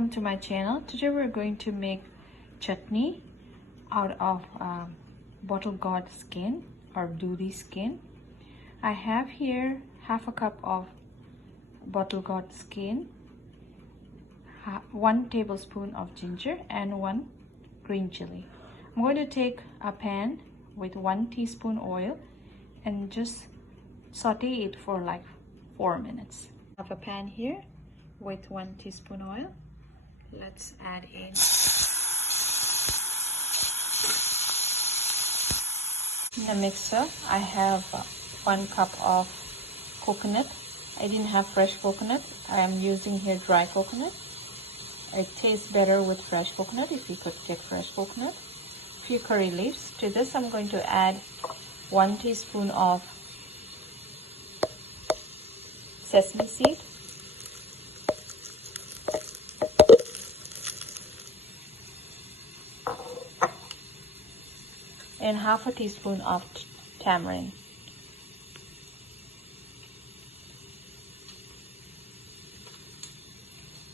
Welcome to my channel. Today we're going to make chutney out of bottle gourd skin or Dudhi skin. I have here half a cup of bottle gourd skin, 1 tablespoon of ginger and 1 green chili. I'm going to take a pan with 1 teaspoon oil and just saute it for like 4 minutes. I have a pan here with 1 teaspoon oil. Let's add in the mixer. I have 1 cup of coconut. I didn't have fresh coconut. I am using here dry coconut. It tastes better with fresh coconut if you could get fresh coconut. A few curry leaves. To this I'm going to add 1 teaspoon of sesame seed, and half a teaspoon of tamarind.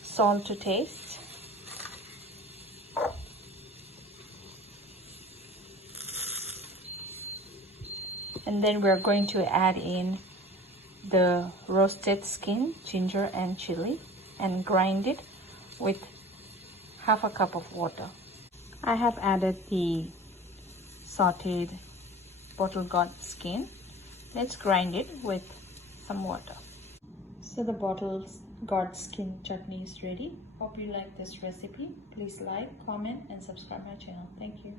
Salt to taste. And then we're going to add in the roasted skin, ginger and chili, and grind it with half a cup of water. I have added the sauteed bottle gourd skin. Let's grind it with some water. So the bottle gourd skin chutney is ready. Hope you like this recipe. Please like, comment and subscribe my channel. Thank you.